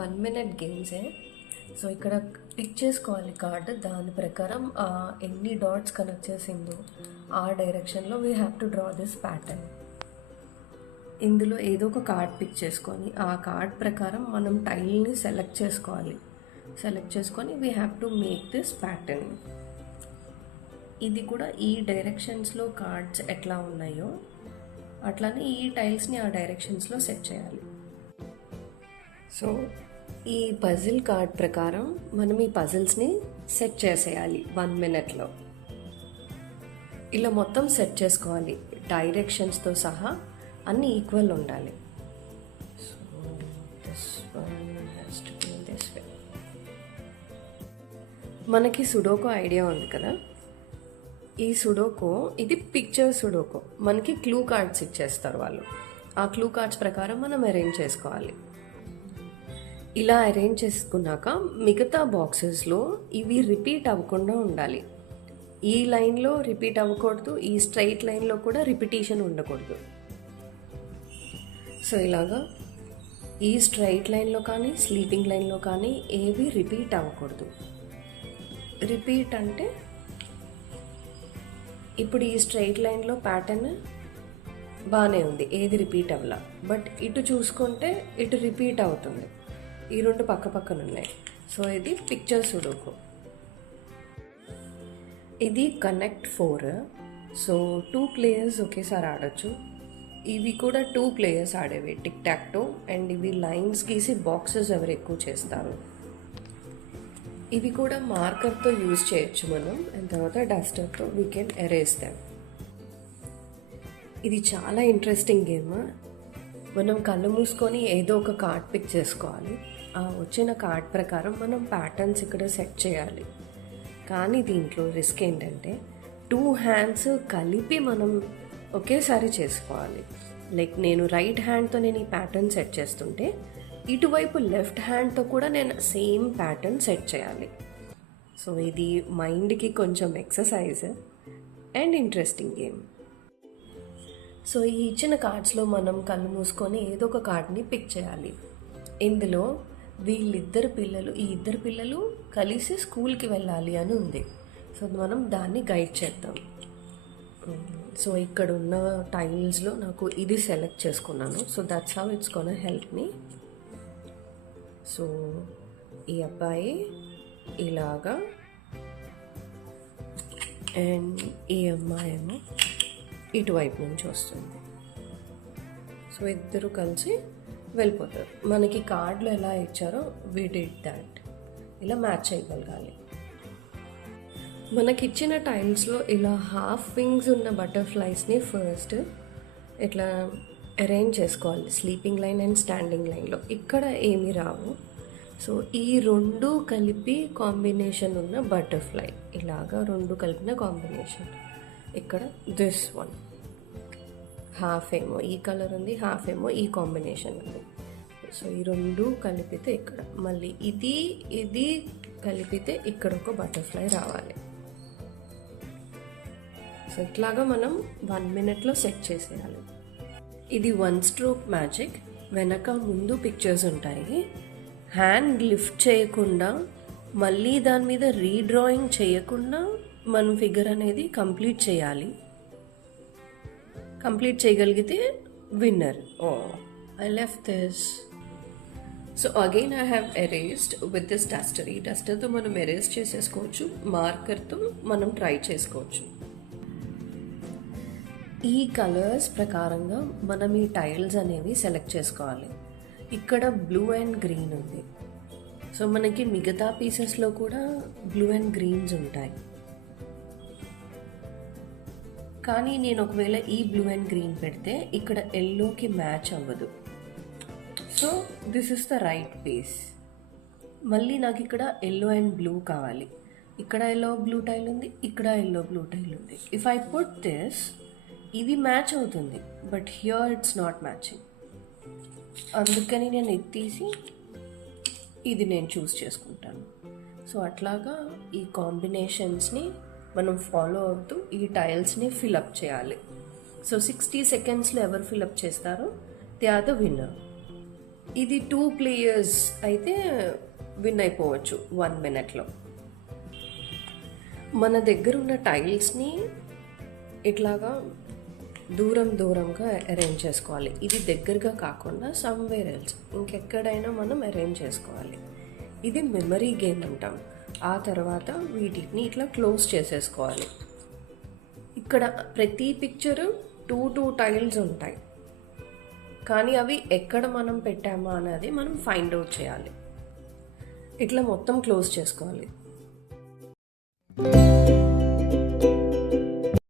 1 minute గేమ్సే. So ఇక్కడ pick చేసుకోవాలి card, దాని ప్రకారం ఎన్ని డాట్స్ కనెక్ట్ చేసిందో ఆ డైరెక్షన్లో we have to draw this pattern. ఇందులో ఏదో ఒక కార్డ్ పిక్ చేసుకొని ఆ కార్డ్ ప్రకారం మనం టైల్ని సెలెక్ట్ చేసుకోవాలి. సెలెక్ట్ చేసుకొని we have to make this pattern. ఇది కూడా ఈ డైరెక్షన్స్లో కార్డ్స్ ఎట్లా ఉన్నాయో అట్లానే ఈ టైల్స్ని ఆ డైరెక్షన్స్లో సెట్ చేయాలి. సో ఈ పజిల్ కార్డ్ ప్రకారం మనం ఈ పజిల్స్ని సెట్ చేసేయాలి 1 minute. ఇలా మొత్తం సెట్ చేసుకోవాలి, డైరెక్షన్స్తో సహా అన్నీ ఈక్వల్ ఉండాలి. So this one has to be this way. మనకి సుడోకో ఐడియా ఉంది కదా, ఈ సుడోకో ఇది పిక్చర్ సుడోకో. మనకి క్లూ కార్డ్స్ ఇచ్చేస్తారు వాళ్ళు, ఆ క్లూ కార్డ్స్ ప్రకారం మనం అరేంజ్ చేసుకోవాలి. ఇలా అరేంజ్ చేసుకున్నాక మిగతా బాక్సెస్లో ఇవి రిపీట్ అవ్వకుండా ఉండాలి. ఈ లైన్లో రిపీట్ అవ్వకూడదు, ఈ స్ట్రైట్ లైన్లో కూడా రిపిటేషన్ ఉండకూడదు. సో ఇలాగా ఈ స్ట్రైట్ లైన్లో కానీ స్లీపింగ్ లైన్లో కానీ ఏవి రిపీట్ అవ్వకూడదు. రిపీట్ అంటే ఇప్పుడు ఈ స్ట్రైట్ లైన్లో ప్యాటర్న్ బాగానే ఉంది, ఏది రిపీట్ అవ్వాల. బట్ ఇటు చూసుకుంటే ఇటు రిపీట్ అవుతుంది, ఈ రెండు పక్క పక్కన ఉన్నాయి. సో ఇది పిక్చర్ సుడోకో. ఇది కనెక్ట్ 4. సో 2 players ఒకేసారి ఆడచ్చు. ఇవి కూడా 2 players ఆడేవి, టిక్ టాక్టో. అండ్ ఇవి లైన్స్ గీసి బాక్సెస్ ఎవరు ఎక్కువ చేస్తారు. ఇవి కూడా మార్కర్తో యూజ్ చేయొచ్చు మనం, అండ్ తర్వాత డస్టర్తో వీ కెన్ ఎరేజ్ దెమ్. ఇది చాలా ఇంట్రెస్టింగ్ గేమ్. మనం కళ్ళు మూసుకొని ఏదో ఒక కార్డ్ పిక్ చేసుకోవాలి. ఆ వచ్చిన కార్డ్ ప్రకారం మనం ప్యాటర్న్స్ ఇక్కడ సెట్ చేయాలి. కానీ దీంట్లో రిస్క్ ఏంటంటే 2 hands కలిపి మనం ఒకేసారి చేసుకోవాలి. లైక్ నేను రైట్ హ్యాండ్తో నేను ఈ ప్యాటర్న్ సెట్ చేస్తుంటే ఇటువైపు లెఫ్ట్ హ్యాండ్తో కూడా నేను సేమ్ ప్యాటర్న్ సెట్ చేయాలి. సో ఇది మైండ్కి కొంచెం exercise and interesting game. So ఈ ఇచ్చిన కార్డ్స్లో మనం కళ్ళు మూసుకొని ఏదో ఒక కార్డ్ని పిక్ చేయాలి. ఇందులో ఈ ఇద్దరు పిల్లలు కలిసి స్కూల్కి వెళ్ళాలి అని ఉంది. సో మనం దాన్ని గైడ్ చేద్దాం. సో ఇక్కడ ఉన్న టైల్స్లో నాకు ఇది సెలెక్ట్ చేసుకున్నాను. So that's how it's gonna help me. So ఈ అబ్బాయి ఇలాగా అండ్ ఈ అమ్మాయి ఏమో ఇటువైపు నుంచి వస్తుంది. సో ఇద్దరు కలిసి వెళ్ళిపోతారు. మనకి కార్డులు ఎలా ఇచ్చారో వీ డిడ్ దాట్. ఇలా మ్యాచ్ చేయగలగాలి. మనకిచ్చిన టైల్స్లో ఇలా హాఫ్ వింగ్స్ ఉన్న బటర్ఫ్లైస్ని ఫస్ట్ ఇట్లా అరేంజ్ చేసుకోవాలి, స్లీపింగ్ లైన్ అండ్ స్టాండింగ్ లైన్లో. ఇక్కడ ఏమీ రావు. సో ఈ 2 కలిపి కాంబినేషన్ ఉన్న బటర్ఫ్లై, ఇలాగా 2 కలిపిన కాంబినేషన్. ఇక్కడ దిస్ వన్ హాఫ్ ఏమో ఈ కలర్ ఉంది, హాఫ్ ఏమో ఈ కాంబినేషన్ ఉంది. సో ఈ 2 కలిపితే ఇక్కడ మళ్ళీ ఇది కలిపితే ఇక్కడ ఒక బటర్ఫ్లై రావాలి. సో ఇట్లాగా మనం 1 minute సెట్ చేసేయాలి. ఇది 1 stroke మ్యాజిక్. వెనక ముందు పిక్చర్స్ ఉంటాయి. హ్యాండ్ లిఫ్ట్ చేయకుండా మళ్ళీ దాని మీద రీడ్రాయింగ్ చేయకుండా మనం ఫిగర్ అనేది కంప్లీట్ చేయాలి. కంప్లీట్ చేయగలిగితే winner. I left this. So again I have erased with this duster. ఈ డస్టర్తో మనం ఎరేజ్ చేసేసుకోవచ్చు, మార్కర్తో మనం ట్రై చేసుకోవచ్చు. ఈ కలర్స్ ప్రకారంగా మనం ఈ టైల్స్ అనేవి సెలెక్ట్ చేసుకోవాలి. ఇక్కడ బ్లూ అండ్ గ్రీన్ ఉంది. సో మనకి మిగతా పీసెస్లో కూడా బ్లూ అండ్ గ్రీన్స్ ఉంటాయి. కానీ నేను ఒకవేళ ఈ బ్లూ అండ్ గ్రీన్ పెడితే ఇక్కడ ఎల్లోకి మ్యాచ్ అవ్వదు. So this is the right piece. మళ్ళీ నాకు ఇక్కడ ఎల్లో అండ్ బ్లూ కావాలి. ఇక్కడ ఎల్లో బ్లూ టైల్ ఉంది, ఇక్కడ ఎల్లో బ్లూ టైల్ ఉంది. ఇఫ్ ఐ పుట్ దిస్, ఇది మ్యాచ్ అవుతుంది, but here it's not matching. అందుకని నేను ఇది తీసి ఇది నేను చూస్ చేసుకుంటాను. సో అట్లాగా ఈ కాంబినేషన్స్ని మనం ఫాలో అవుతూ ఈ టైల్స్ని ఫిలప్ చేయాలి. సో 60 secondsలో ఎవరు ఫిలప్ చేస్తారో దే ఆర్ ద విన్నర్. ఇది 2 ప్లేయర్స్ అయితే విన్ అయిపోవచ్చు 1 మినిట్లో. మన దగ్గర ఉన్న టైల్స్ని ఇట్లాగా దూరంగా అరేంజ్ చేసుకోవాలి. ఇది దగ్గరగా కాకుండా సమ్వేర్ ఎల్స్ ఇంకెక్కడైనా మనం అరేంజ్ చేసుకోవాలి. ఇది మెమరీ గేమ్ అంటాం. ఆ తర్వాత వీటిని ఇట్లా క్లోజ్ చేసేసుకోవాలి. ఇక్కడ ప్రతి పిక్చరు 2 టైల్స్ ఉంటాయి, కానీ అవి ఎక్కడ మనం పెట్టామా అనేది మనం ఫైండ్ అవుట్ చేయాలి. ఇట్లా మొత్తం క్లోజ్ చేసుకోవాలి.